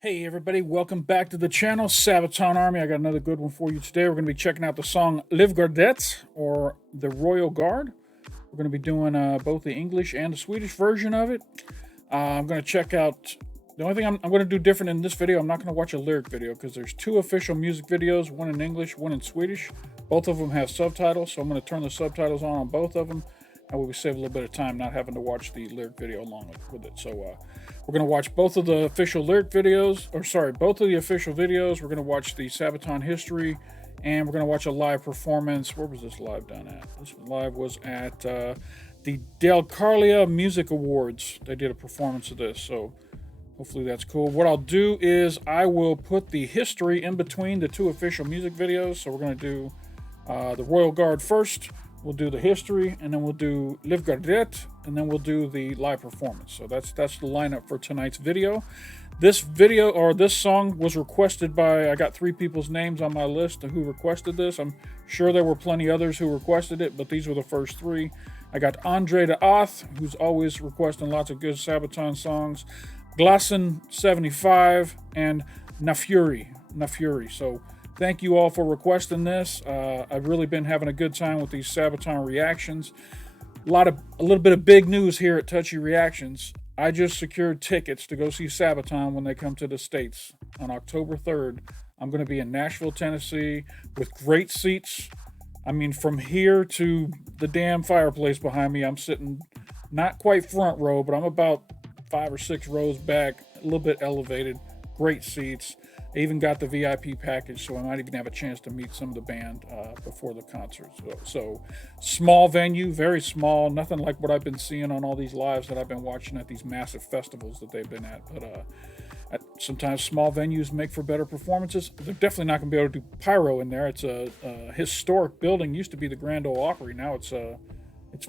Hey everybody, welcome back to the channel, Sabaton Army. I got another good one for you today. We're going to be checking out the song Livgardet, or the Royal Guard. We're going to be doing both the English and the Swedish version of it. I'm going to check out, the only thing I'm going to do different in this video, I'm not going to watch a lyric video because there's two official music videos, one in English, one in Swedish. Both of them have subtitles, so I'm going to turn the subtitles on both of them. That way we save a little bit of time not having to watch the lyric video along with it. So we're going to watch both of the official lyric videos, both of the official videos. We're going to watch the Sabaton History, and we're going to watch a live performance. Where was this live done at? This live was at the Livgardet Music Awards. They did a performance of this, so hopefully that's cool. What I'll do is I will put the history in between the two official music videos. So we're going to do the Royal Guard first. We'll do the history, and then we'll do Livgardet, and then we'll do the live performance. So that's the lineup for tonight's video. This video, or this song, was requested by, I got 3 people's names on my list who requested this. I'm sure there were plenty others who requested it, but these were the first 3. I got Andre de Oth, who's always requesting lots of good Sabaton songs, Glassen75, and Nafuri. So thank you all for requesting this. I've really been having a good time with these Sabaton reactions. A little bit of big news here at Touchy Reactions. I just secured tickets to go see Sabaton when they come to the States on October 3rd. I'm going to be in Nashville, Tennessee with great seats. I mean, from here to the damn fireplace behind me, I'm sitting not quite front row, but I'm about 5 or 6 rows back, a little bit elevated. Great seats. I even got the VIP package, so I might even have a chance to meet some of the band before the concert. So small venue, very small, nothing like what I've been seeing on all these lives that I've been watching at these massive festivals that they've been at. But sometimes small venues make for better performances. They're definitely not going to be able to do pyro in there. It's a historic building. Used to be the Grand Ole Opry. Now it's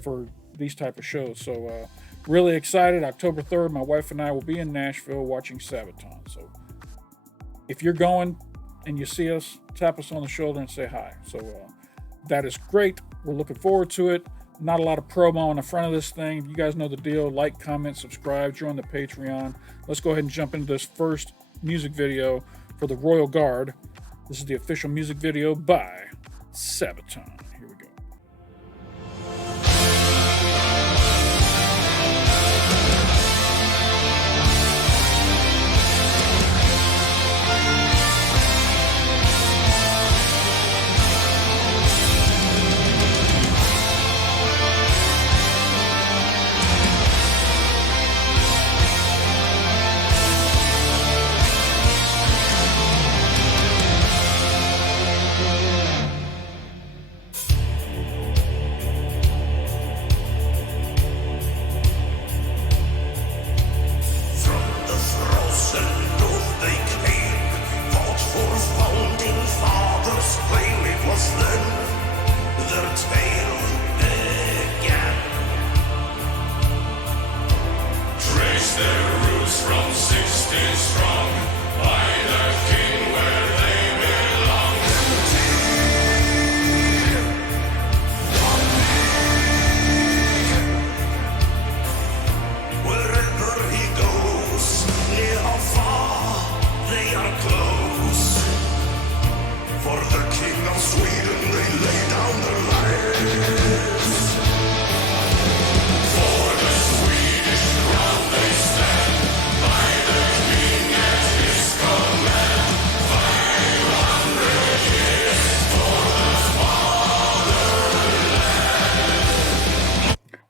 for these type of shows. So really excited. October 3rd, my wife and I will be in Nashville watching Sabaton. So if you're going and you see us, tap us on the shoulder and say hi. So that is great. We're looking forward to it. Not a lot of promo on the front of this thing. You guys know the deal. Like, comment, subscribe, join the Patreon. Let's go ahead and jump into this first music video for the Royal Guard. This is the official music video by Sabaton. Here we go.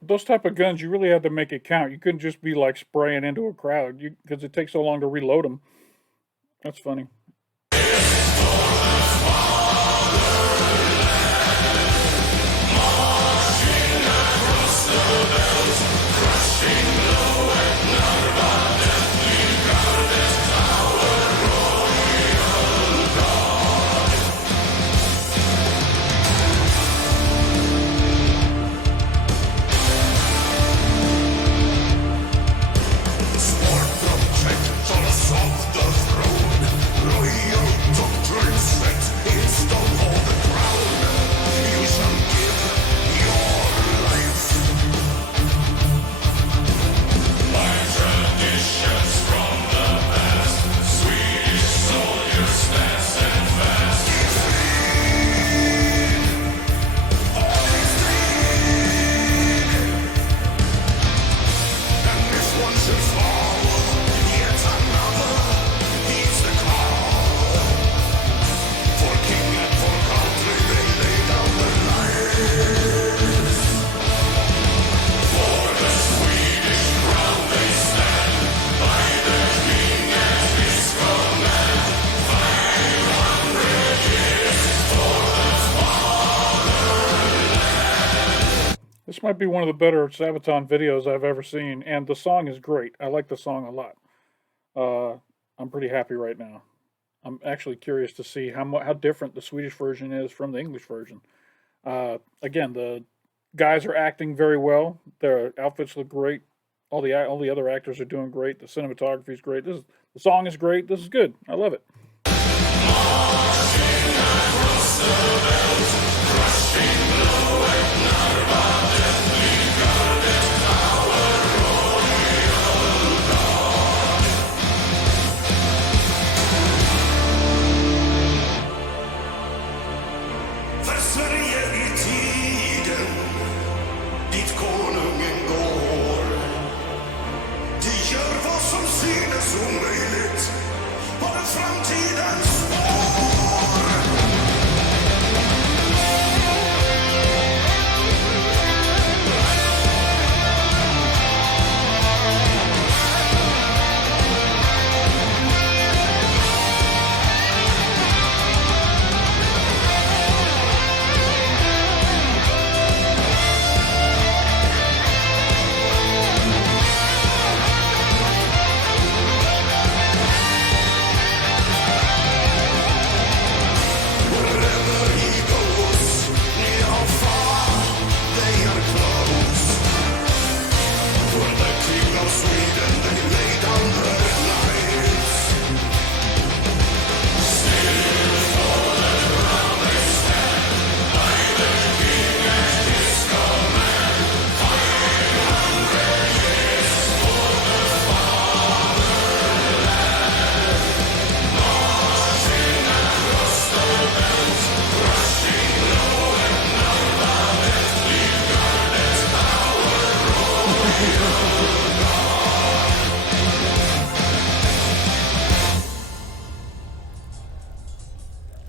Those type of guns, you really had to make it count. You couldn't just be like spraying into a crowd because it takes so long to reload them. That's funny. Of the throne, might be one of the better Sabaton videos I've ever seen, and the song is great. I like the song a lot. I'm pretty happy right now. I'm actually curious to see how different the Swedish version is from the English version. Again, the guys are acting very well. Their outfits look great. All the other actors are doing great. The cinematography is great. The song is great. This is good. I love it.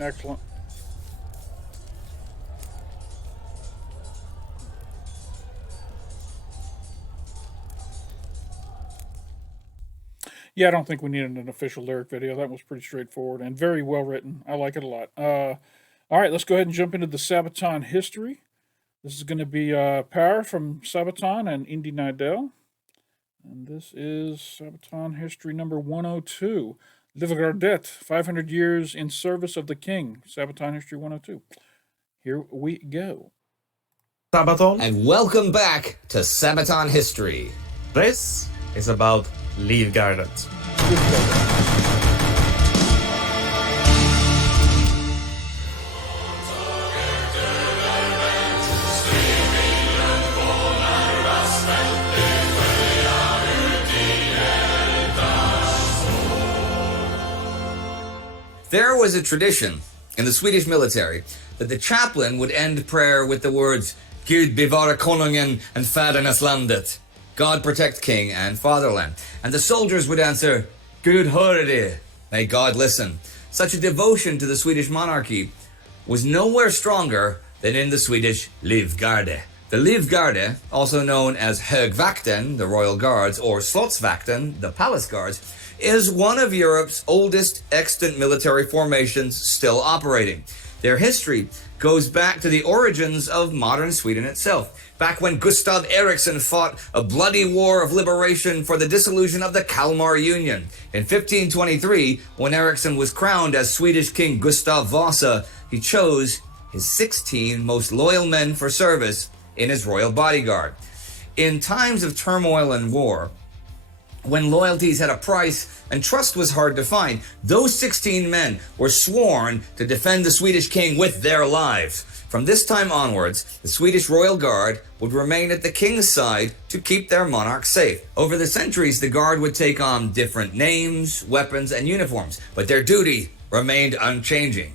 Excellent. Yeah, I don't think we needed an official lyric video. That was pretty straightforward and very well written. I like it a lot. All right, let's go ahead and jump into the Sabaton history. This is going to be Power from Sabaton and Indy Nidell. And this is Sabaton history number 102. Livgardet, 500 years in service of the king. Sabaton history 102. Here we go. Sabaton. And welcome back to Sabaton History. This is about Livgardet. There was a tradition in the Swedish military that the chaplain would end prayer with the words Gud bevara konungen and fäderneslandet. God protect king and fatherland. And the soldiers would answer, Gud hör det. May God listen. Such a devotion to the Swedish monarchy was nowhere stronger than in the Swedish Livgardet. The Livgardet, also known as Högvakten, the Royal Guards, or Slottsvakten, the Palace Guards, is one of Europe's oldest extant military formations still operating. Their history goes back to the origins of modern Sweden itself, back when Gustav Eriksson fought a bloody war of liberation for the dissolution of the Kalmar Union. In 1523, when Eriksson was crowned as Swedish King Gustav Vasa, he chose his 16 most loyal men for service in his royal bodyguard. In times of turmoil and war, when loyalties had a price and trust was hard to find, those 16 men were sworn to defend the Swedish king with their lives. From this time onwards, the Swedish Royal Guard would remain at the king's side to keep their monarch safe. Over the centuries, the guard would take on different names, weapons, and uniforms, but their duty remained unchanging.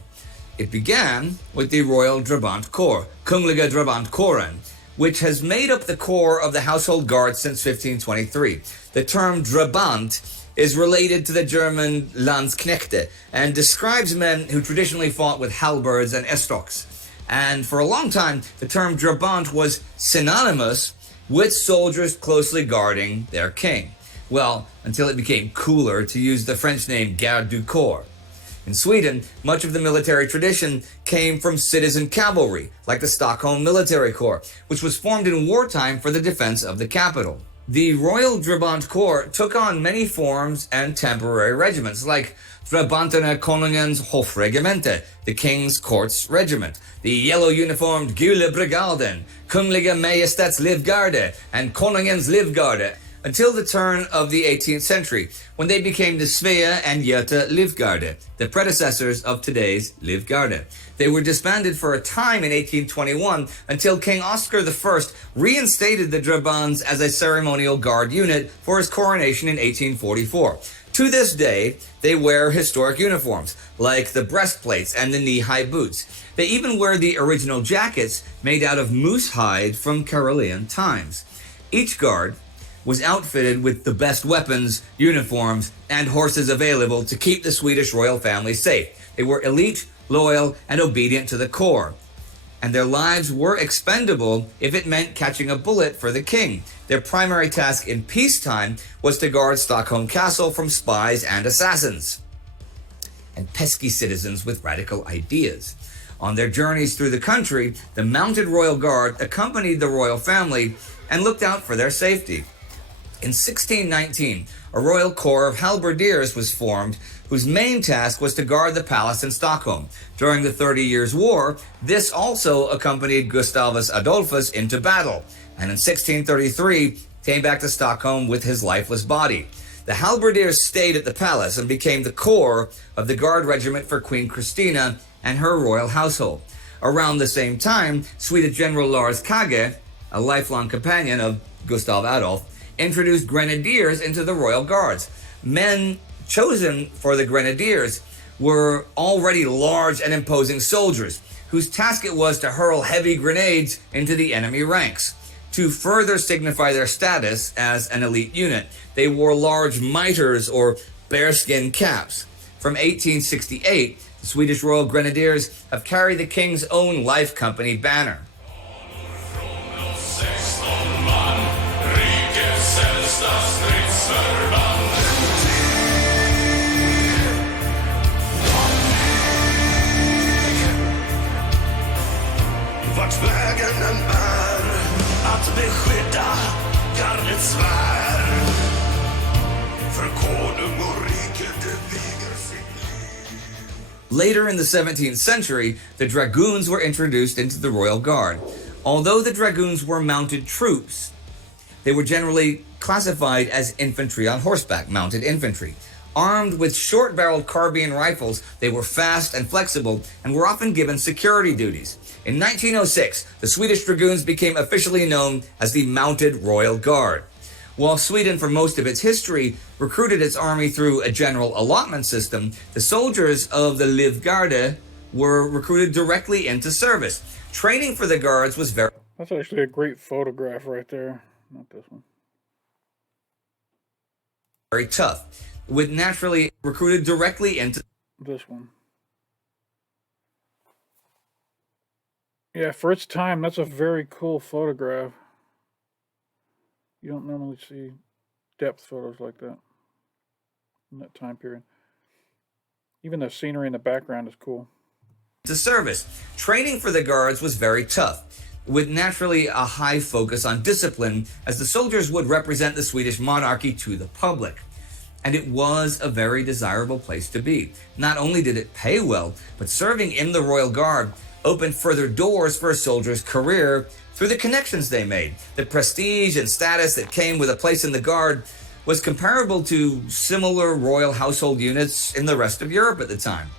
It began with the Royal Drabant Corps, Kungliga Drabantkåren, which has made up the core of the household guard since 1523. The term Drabant is related to the German Landsknechte and describes men who traditionally fought with halberds and estocks. And for a long time, the term Drabant was synonymous with soldiers closely guarding their king. Well, until it became cooler to use the French name Garde du Corps. In Sweden, much of the military tradition came from citizen cavalry, like the Stockholm Military Corps, which was formed in wartime for the defense of the capital. The Royal Drabant Corps took on many forms and temporary regiments, like Drabanterna Konungens Hofregemente, the King's Courts Regiment, the yellow-uniformed Gule Brigaden, Kungliga Majestäts Livgardet, and Konungens Livgardet, until the turn of the 18th century, when they became the Svea and Göta Livgardet, the predecessors of today's Livgardet. They were disbanded for a time in 1821 until King Oscar I reinstated the Drabans as a ceremonial guard unit for his coronation in 1844. To this day, they wear historic uniforms, like the breastplates and the knee-high boots. They even wear the original jackets made out of moose hide from Carolean times. Each guard was outfitted with the best weapons, uniforms, and horses available to keep the Swedish royal family safe. They were elite, loyal, and obedient to the core. And their lives were expendable if it meant catching a bullet for the king. Their primary task in peacetime was to guard Stockholm Castle from spies and assassins, and pesky citizens with radical ideas. On their journeys through the country, the mounted royal guard accompanied the royal family and looked out for their safety. In 1619, a royal corps of halberdiers was formed, whose main task was to guard the palace in Stockholm. During the 30 Years' War, this also accompanied Gustavus Adolphus into battle, and in 1633 came back to Stockholm with his lifeless body. The halberdiers stayed at the palace and became the core of the guard regiment for Queen Christina and her royal household. Around the same time, Swedish General Lars Kage, a lifelong companion of Gustav Adolf, introduced grenadiers into the royal guards. Men chosen for the grenadiers were already large and imposing soldiers, whose task it was to hurl heavy grenades into the enemy ranks. To further signify their status as an elite unit, they wore large mitres or bearskin caps. From 1868, the Swedish Royal Grenadiers have carried the King's own Life Company banner. Vart vägen än bär, att beskydda gardets svärd. För konung och rike det viger sitt liv. Later in the 17th century, the dragoons were introduced into the royal guard. Although the dragoons were mounted troops, they were generally classified as infantry on horseback, mounted infantry. Armed with short-barreled carbine rifles, they were fast and flexible and were often given security duties. In 1906, the Swedish Dragoons became officially known as the Mounted Royal Guard. While Sweden, for most of its history, recruited its army through a general allotment system, the soldiers of the Livgardet were recruited directly into service. Training for the guards was very... That's actually a great photograph right there. Not this one. Very tough, with naturally recruited directly into... This one. Yeah, for its time, that's a very cool photograph. You don't normally see depth photos like that in that time period. Even the scenery in the background is cool. To service. Training for the guards was very tough, with naturally a high focus on discipline, as the soldiers would represent the Swedish monarchy to the public. And it was a very desirable place to be. Not only did it pay well, but serving in the Royal Guard opened further doors for a soldier's career through the connections they made. The prestige and status that came with a place in the Guard was comparable to similar royal household units in the rest of Europe at the time.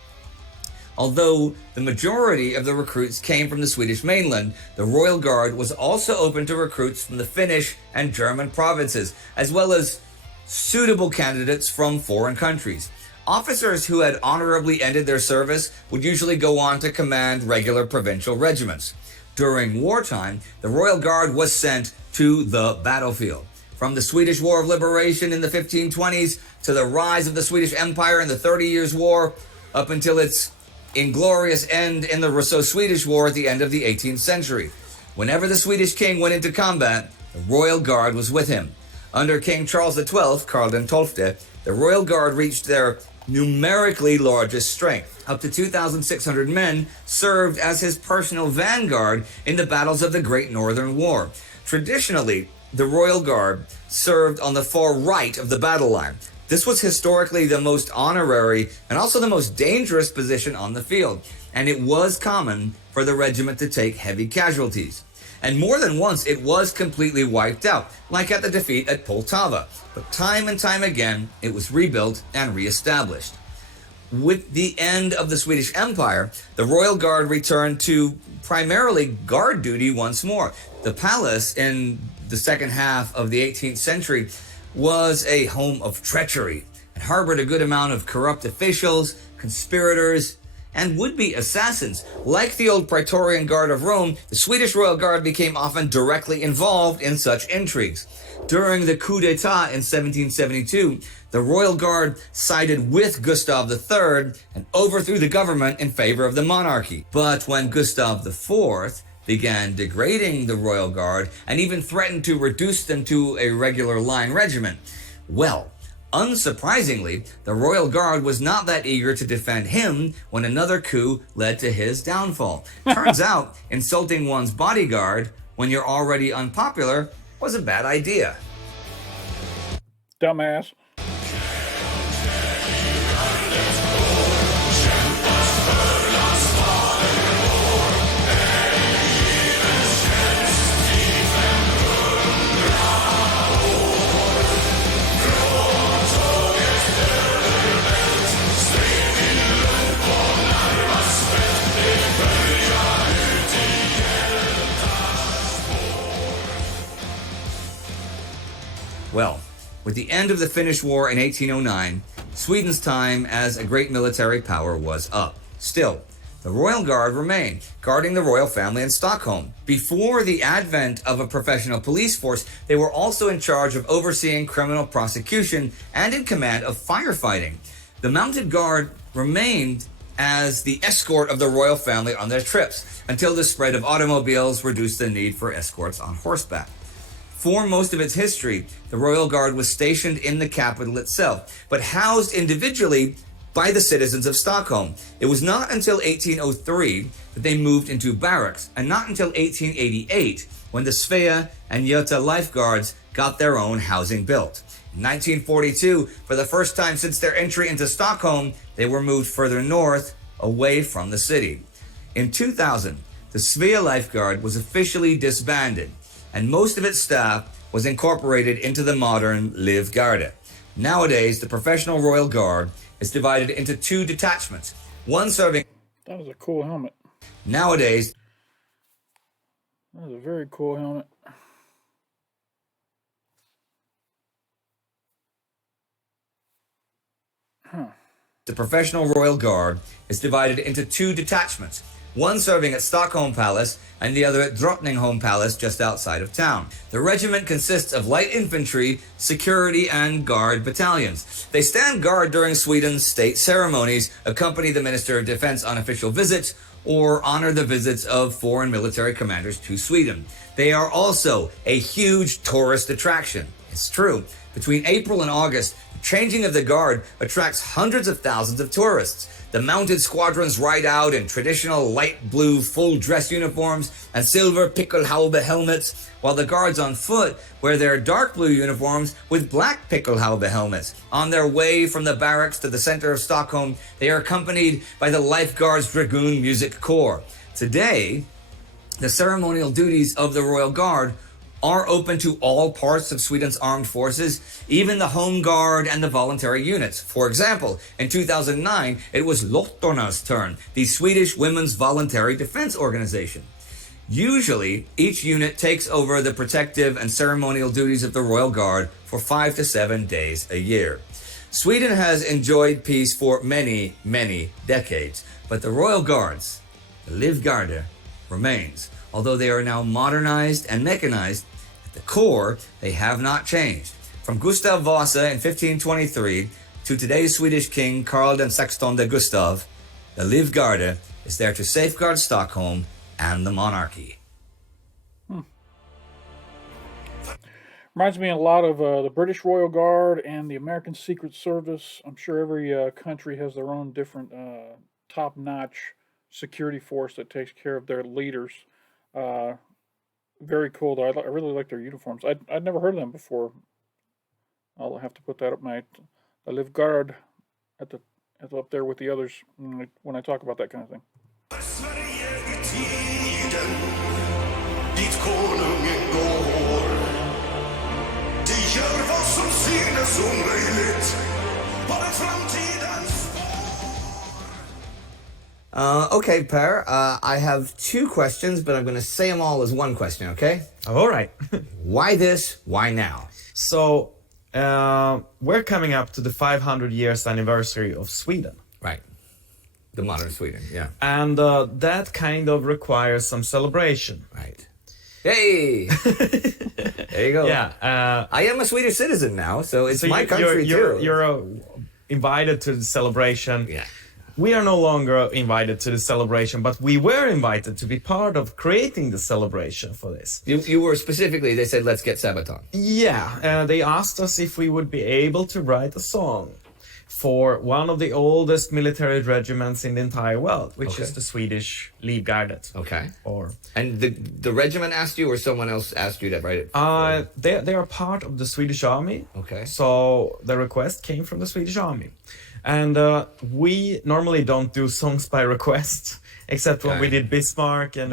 Although the majority of the recruits came from the Swedish mainland, the Royal Guard was also open to recruits from the Finnish and German provinces, as well as suitable candidates from foreign countries. Officers who had honorably ended their service would usually go on to command regular provincial regiments. During wartime, the Royal Guard was sent to the battlefield. From the Swedish War of Liberation in the 1520s to the rise of the Swedish Empire in the 30 Years' War, up until its inglorious end in the Russo-Swedish War at the end of the 18th century. Whenever the Swedish king went into combat, the Royal Guard was with him. Under King Charles XII, Karl XII, the Royal Guard reached their numerically largest strength. Up to 2,600 men served as his personal vanguard in the battles of the Great Northern War. Traditionally, the Royal Guard served on the far right of the battle line. This was historically the most honorary and also the most dangerous position on the field, and it was common for the regiment to take heavy casualties. And more than once, it was completely wiped out, like at the defeat at Poltava. But time and time again, it was rebuilt and reestablished. With the end of the Swedish Empire, the Royal Guard returned to primarily guard duty once more. The palace in the second half of the 18th century was a home of treachery and harbored a good amount of corrupt officials, conspirators, and would-be assassins. Like the old Praetorian Guard of Rome, the Swedish Royal Guard became often directly involved in such intrigues. During the coup d'etat in 1772, the Royal Guard sided with Gustav III and overthrew the government in favor of the monarchy. But when Gustav IV began degrading the Royal Guard and even threatened to reduce them to a regular line regiment, well, unsurprisingly, the Royal Guard was not that eager to defend him when another coup led to his downfall. Turns out, insulting one's bodyguard when you're already unpopular was a bad idea. Dumbass. Well, with the end of the Finnish War in 1809, Sweden's time as a great military power was up. Still, the Royal Guard remained, guarding the royal family in Stockholm. Before the advent of a professional police force, they were also in charge of overseeing criminal prosecution and in command of firefighting. The Mounted Guard remained as the escort of the royal family on their trips, until the spread of automobiles reduced the need for escorts on horseback. For most of its history, the Royal Guard was stationed in the capital itself, but housed individually by the citizens of Stockholm. It was not until 1803 that they moved into barracks, and not until 1888 when the Svea and Göta Life Guards got their own housing built. In 1942, for the first time since their entry into Stockholm, they were moved further north, away from the city. In 2000, the Svea Life Guard was officially disbanded, and most of its staff was incorporated into the modern Livgardet. Nowadays, the professional Royal Guard is divided into two detachments, one serving... That was a cool helmet. Nowadays... That was a very cool helmet. The professional Royal Guard is divided into two detachments, one serving at Stockholm Palace and the other at Drottningholm Palace just outside of town. The regiment consists of light infantry, security, and guard battalions. They stand guard during Sweden's state ceremonies, accompany the Minister of Defense on official visits, or honor the visits of foreign military commanders to Sweden. They are also a huge tourist attraction. It's true. Between April and August, the changing of the guard attracts hundreds of thousands of tourists. The mounted squadrons ride out in traditional light blue full dress uniforms and silver pickelhaube helmets, while the guards on foot wear their dark blue uniforms with black pickelhaube helmets. On their way from the barracks to the center of Stockholm, they are accompanied by the Life Guards Dragoon Music Corps. Today, the ceremonial duties of the Royal Guard are open to all parts of Sweden's armed forces, even the Home Guard and the voluntary units. For example, in 2009, it was Lottorna's turn, the Swedish Women's Voluntary Defense Organization. Usually, each unit takes over the protective and ceremonial duties of the Royal Guard for 5 to 7 days a year. Sweden has enjoyed peace for many, many decades, but the Royal Guards, the Livgardet, remains. Although they are now modernized and mechanized, at the core, they have not changed. From Gustav Vasa in 1523 to today's Swedish King Carl XVI Gustav, the Livgardet is there to safeguard Stockholm and the monarchy. Reminds me a lot of the British Royal Guard and the American Secret Service. I'm sure every country has their own different top-notch security force that takes care of their leaders. Uh, Very cool, though. I really like their uniforms. I'd never heard of them before. I'll have to put that up my the Livgardet at the up there with the others when I talk about that kind of thing. Sverige i tiden, dit konungen går. De gör vad som synes omöjligt, bara framtidens Okay, Per. I have two questions, but I'm going to say them all as one question, okay? All right. Why this? Why now? So, we're coming up to the 500 years anniversary of Sweden. Right. The modern Sweden, yeah. And that kind of requires some celebration. Right. Hey! There you go. Yeah. I am a Swedish citizen now, so it's So my country too. You're invited to the celebration. Yeah. We are no longer invited to the celebration, but we were invited to be part of creating the celebration for this. You were specifically, they said, let's get Sabaton. Yeah, they asked us if we would be able to write a song for one of the oldest military regiments in the entire world, which is the Swedish Livgardet. Okay. Or And the regiment asked you, or someone else asked you to write it? they are part of the Swedish army. Okay. So the request came from the Swedish army. And we normally don't do songs by request, except when we did Bismarck and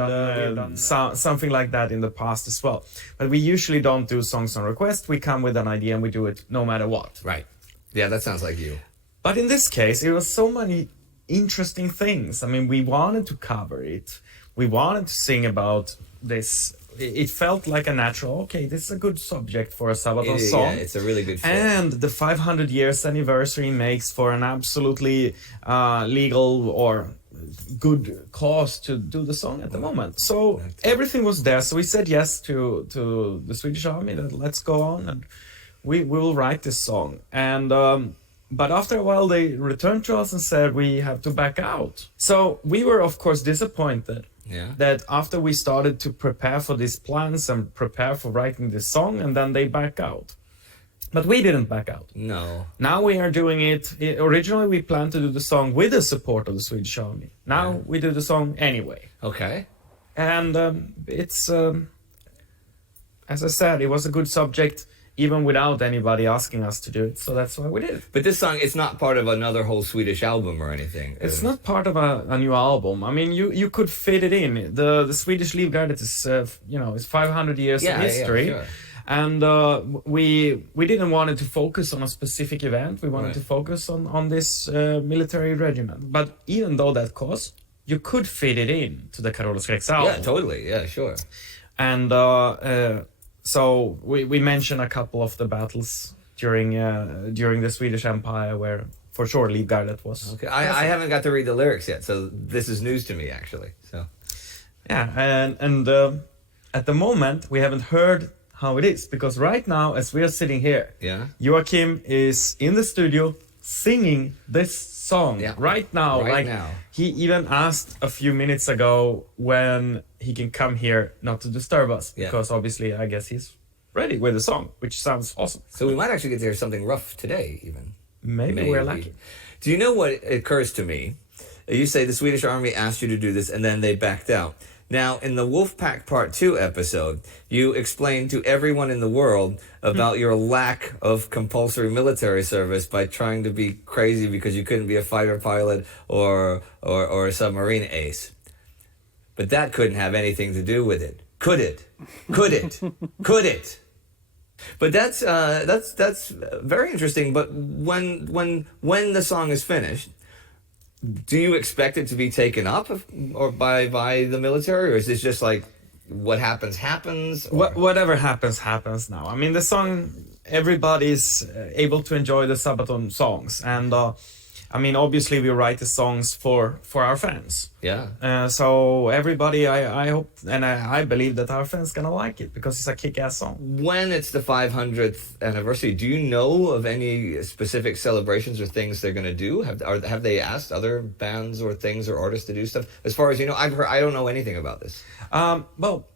something like that in the past as well. But we usually don't do songs on request. We come with an idea and we do it no matter what. Right. Yeah, that sounds like you. But in this case, it was so many interesting things. I mean, we wanted to cover it. We wanted to sing about this. It felt like a natural, okay, this is a good subject for a Sabaton song. Yeah, it's a really good fit. And the 500 years anniversary makes for an absolutely legal or good cause to do the song at the moment. So everything was there. So we said yes to the Swedish army, that let's go on and we will write this song. And but after a while they returned to us and said we have to back out. So we were of course disappointed. Yeah. That after we started to prepare for these plans and prepare for writing this song, and then they back out. But we didn't back out. No. Now we are doing it. Originally, we planned to do the song with the support of the Swedish army. Now we do the song anyway. Okay. And it's, as I said, it was a good subject, even without anybody asking us to do it. So that's why we did it. But this song, it's not part of another whole Swedish album or anything. It's not part of a new album. I mean, you could fit it in. The Swedish Livgardet is, it's 500 years of history. Yeah, sure. And we didn't want it to focus on a specific event. We wanted to focus on this military regiment. But even though that cost, you could fit it in to the Carolus Rex album. Yeah, totally. Yeah, sure. And so we mentioned a couple of the battles during the Swedish Empire where, for sure, Livgardet was. Okay, I haven't got to read the lyrics yet, so this is news to me, actually. So. Yeah, and at the moment, we haven't heard how it is, because right now, as we are sitting here, Joachim is in the studio singing this song right now. Right now. He even asked a few minutes ago when he can come here not to disturb us, because obviously I guess he's ready with the song, which sounds awesome. So we might actually get to hear something rough today, even. Maybe we're lucky. Do you know what occurs to me? You say the Swedish army asked you to do this and then they backed out. Now, in the Wolfpack Part 2 episode, you explained to everyone in the world about your lack of compulsory military service by trying to be crazy because you couldn't be a fighter pilot or a submarine ace. But that couldn't have anything to do with it. Could it? Could it? Could it? But that's very interesting. But when the song is finished, do you expect it to be taken up or by the military, or is this just like what happens? Whatever happens now. I mean, the song, everybody's able to enjoy the Sabaton songs, and I mean, obviously we write the songs for our fans. Yeah. So everybody, I hope and I believe that our fans gonna like it, because it's a kick-ass song. When it's the 500th anniversary, do you know of any specific celebrations or things they're gonna do? Have they asked other bands or things or artists to do stuff? As far as you know, I don't know anything about this. Well,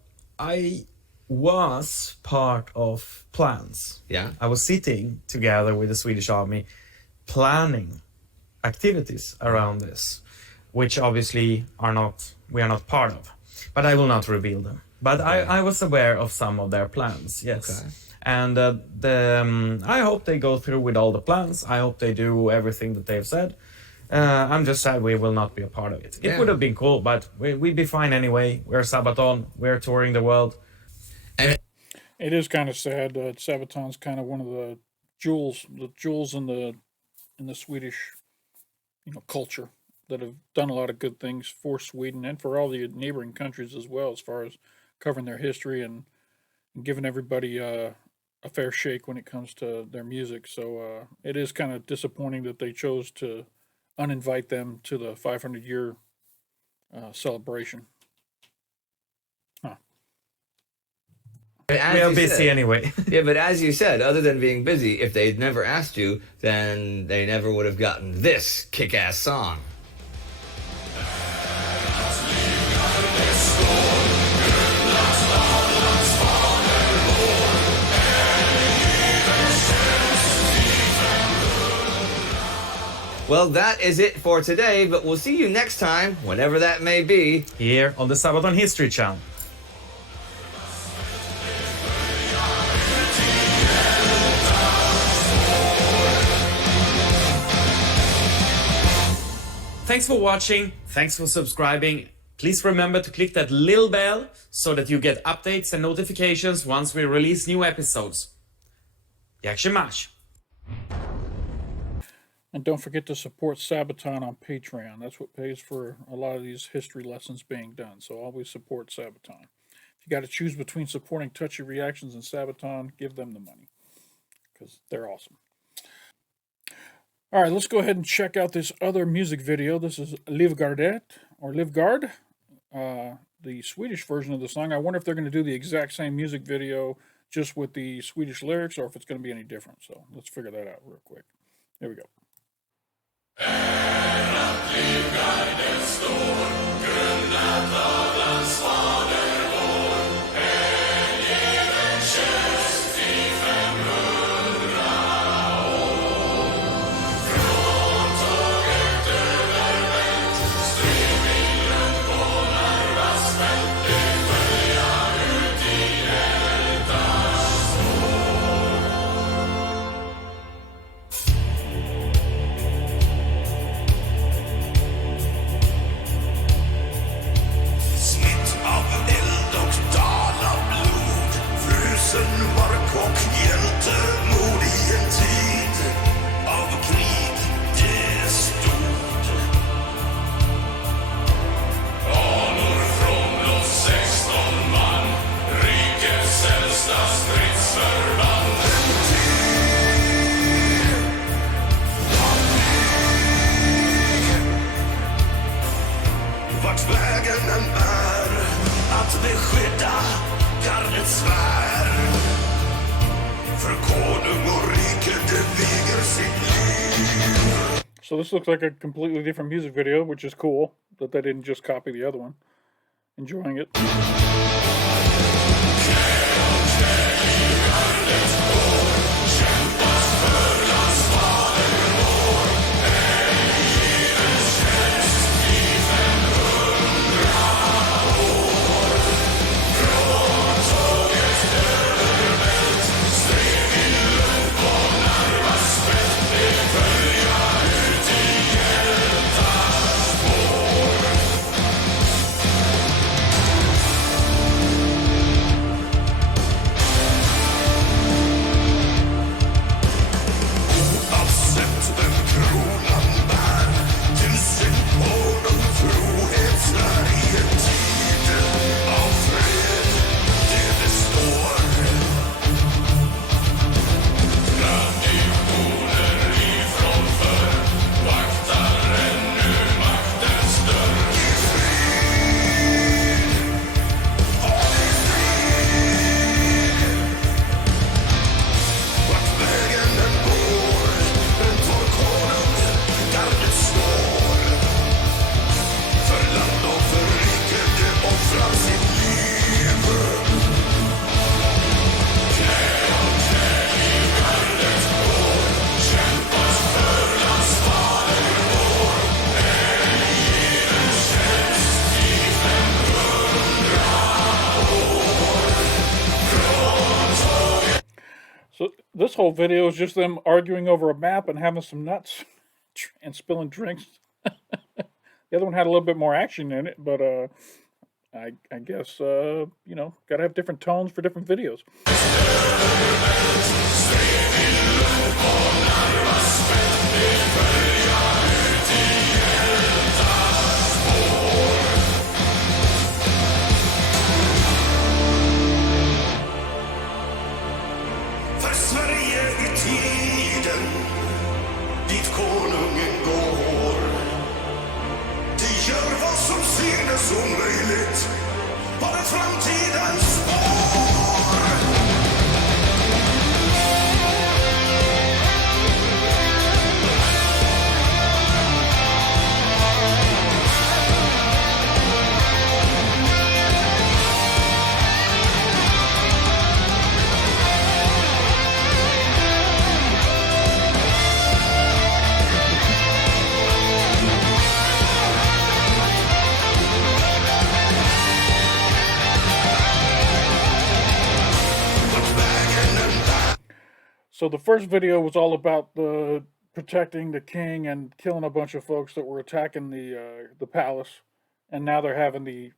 was part of plans. Yeah. I was sitting together with the Swedish army planning activities around this, which obviously we are not part of. But I will not reveal them. But I was aware of some of their plans, yes. Okay. And I hope they go through with all the plans. I hope they do everything that they've said. I'm just sad we will not be a part of it. It would have been cool, but we'd be fine anyway. We're Sabaton. We're touring the world. And It is kind of sad that Sabaton's kind of one of the jewels in the Swedish, culture that have done a lot of good things for Sweden and for all the neighboring countries as well, as far as covering their history and giving everybody a fair shake when it comes to their music. So it is kind of disappointing that they chose to uninvite them to the 500-year celebration. as We are you busy said- anyway. Yeah, but as you said, other than being busy, if they'd never asked you, then they never would have gotten this kick-ass song. Well, that is it for today, but we'll see you next time, whenever that may be. Here on the Sabaton History channel. Thanks for watching. Thanks for subscribing. Please remember to click that little bell so that you get updates and notifications once we release new episodes. Jak się masz? And don't forget to support Sabaton on Patreon. That's what pays for a lot of these history lessons being done. So always support Sabaton. If you got to choose between supporting Touchy Reactions and Sabaton, give them the money because they're awesome. All right, let's go ahead and check out this other music video. This is Livgardet, or Livgard, the Swedish version of the song. I wonder if they're going to do the exact same music video just with the Swedish lyrics or if it's going to be any different. So let's figure that out real quick. Here we go. Smitt av eld och dalablod, frusen bark och hjältemod i en tid av krig, det stod. Anor från blott 16 man, rikets äldsta stridsförband. Vart vägen än bär, att beskydda gardets svär. För konung och rike det viger sitt liv. So this looks like a completely different music video, which is cool that they didn't just copy the other one. Enjoying it. whole video is just them arguing over a map and having some nuts and spilling drinks. The other one had a little bit more action in it, but I guess you know, gotta have different tones for different videos. För Sverige är tiden dit konungen går. De gör vad som synes omöjligt, bara framtidens spår. So the first video was all about the protecting the king and killing a bunch of folks that were attacking the palace, and now they're having the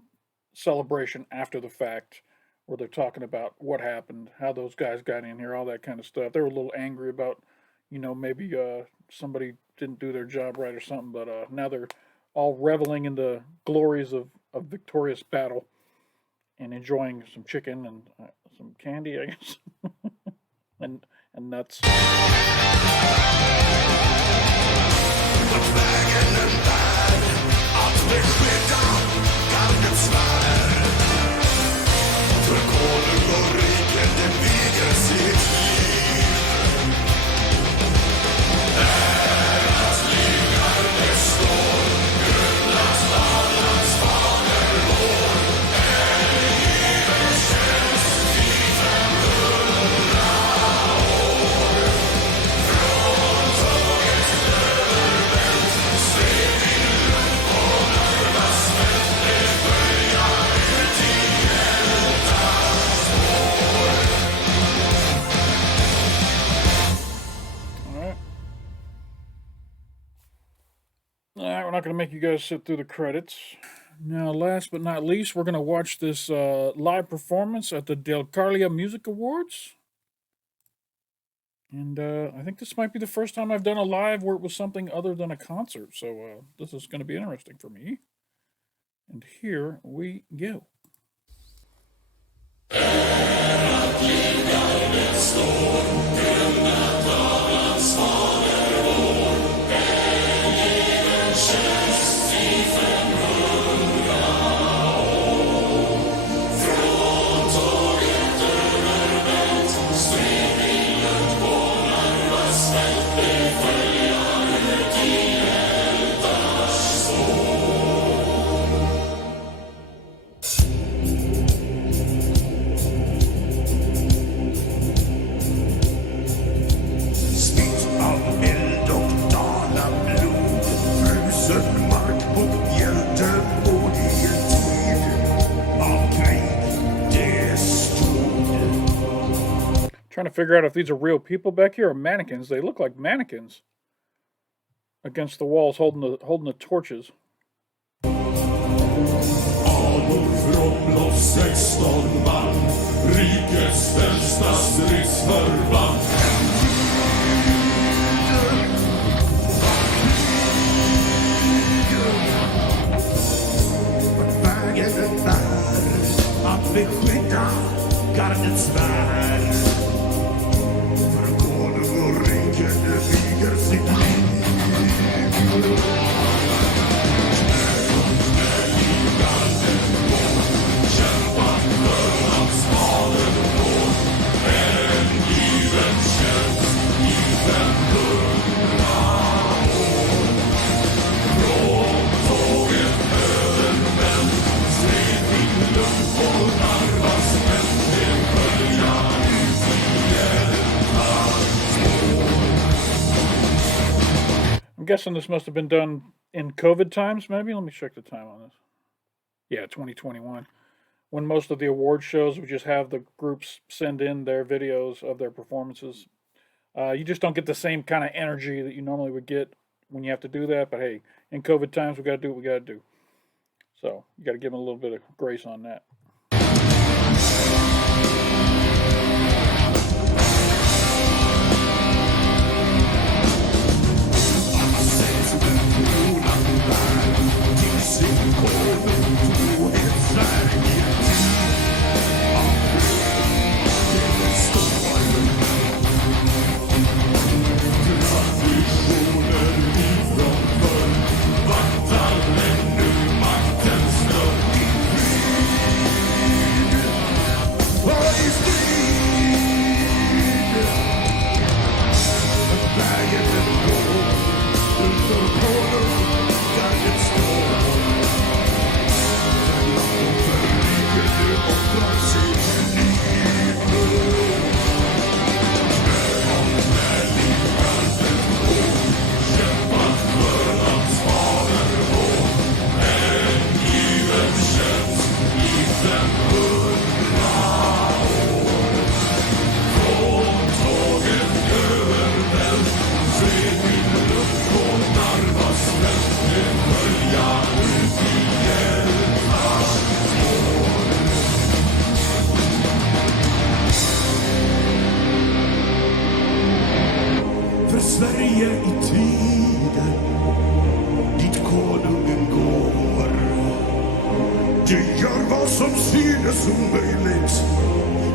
celebration after the fact, where they're talking about what happened, how those guys got in here, all that kind of stuff. They were a little angry about, you know, maybe somebody didn't do their job right or something, but now they're all reveling in the glories of victorious battle and enjoying some chicken and some candy, I guess, and nuts. Alright, we're not going to make you guys sit through the credits. Now, last but not least, we're going to watch this live performance at the Del Carlia Music Awards. And I think this might be the first time I've done a live where it was something other than a concert. So this is going to be interesting for me. And here we go. Trying to figure out if these are real people back here or mannequins. They look like mannequins against the walls holding the torches. Att beskydda gardets värld. För konung och rike det viger sitt liv. Kämpat för hans fadervår. En given tjänst i 500 år. Från tåget övervänd steg min lugn på Narvas fält. Det börja ut i hjältar spår. I'm guessing this must have been done in COVID times, maybe? Let me check the time on this. Yeah, 2021. When most of the award shows would just have the groups send in their videos of their performances. You just don't get the same kind of energy that you normally would get when you have to do that. But hey, in COVID times, we got to do what we got to do. So you got to give them a little bit of grace on that. Sverige i tiden dit konungen går. Det gör vad som synes omöjligt,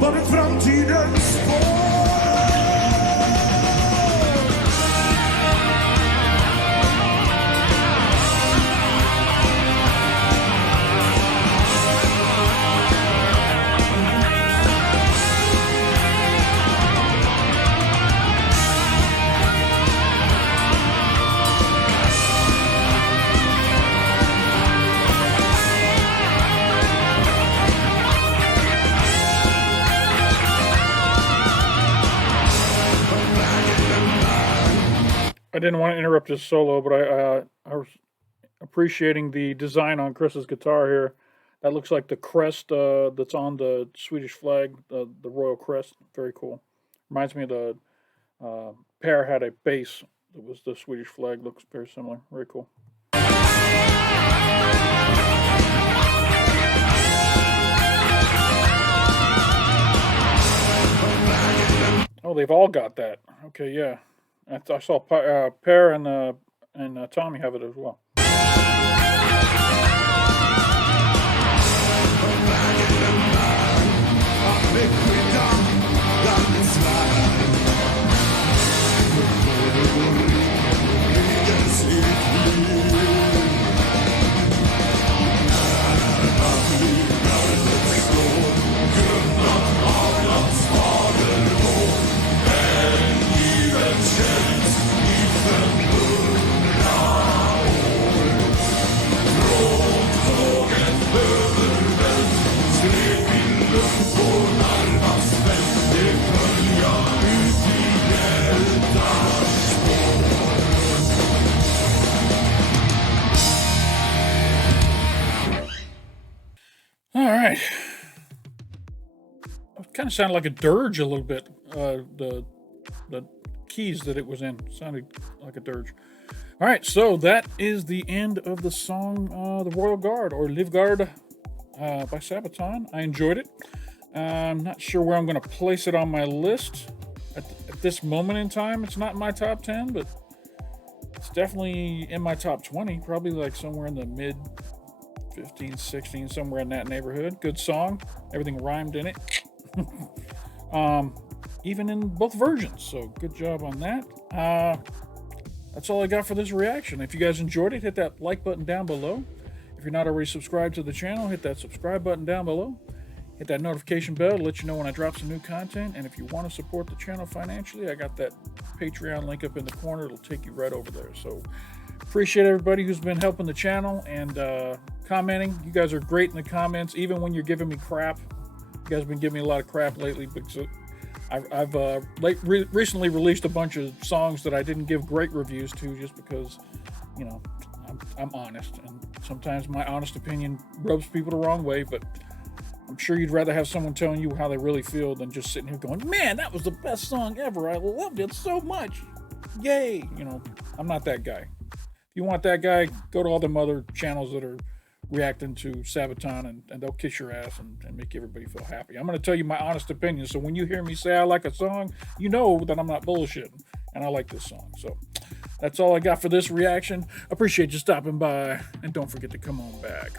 var det framtidens spår. I didn't want to interrupt his solo, but I was appreciating the design on Chris's guitar here. That looks like the crest that's on the Swedish flag, the royal crest. Very cool. Reminds me of the Pear had a bass that was the Swedish flag. Looks very similar. Very cool. Oh, they've all got that. Okay, yeah. I saw Pear and Tommy have it as well. All right. It kind of sounded like a dirge a little bit. The keys that it was in sounded like a dirge. All right, so that is the end of the song The Royal Guard, or Livgardet by Sabaton. I enjoyed it. I'm not sure where I'm going to place it on my list. At this moment in time, it's not in my top 10, but it's definitely in my top 20. Probably like somewhere in the mid 15, 16, somewhere in that neighborhood. Good song. Everything rhymed in it. Even in both versions. So good job on that. That's all I got for this reaction. If you guys enjoyed it, hit that like button down below. If you're not already subscribed to the channel, hit that subscribe button down below. Hit that notification bell to let you know when I drop some new content. And if you want to support the channel financially, I got that Patreon link up in the corner. It'll take you right over there. So appreciate everybody who's been helping the channel and commenting. You guys are great in the comments, even when you're giving me crap. You guys have been giving me a lot of crap lately because I've recently released a bunch of songs that I didn't give great reviews to just because, you know, I'm honest. And sometimes my honest opinion rubs people the wrong way, but I'm sure you'd rather have someone telling you how they really feel than just sitting here going, man, that was the best song ever. I loved it so much. Yay. You know, I'm not that guy. If you want that guy, go to all them other channels that are reacting to Sabaton, and they'll kiss your ass and make everybody feel happy. I'm going to tell you my honest opinion. So when you hear me say I like a song, you know that I'm not bullshitting, and I like this song. So that's all I got for this reaction. Appreciate you stopping by, and don't forget to come on back.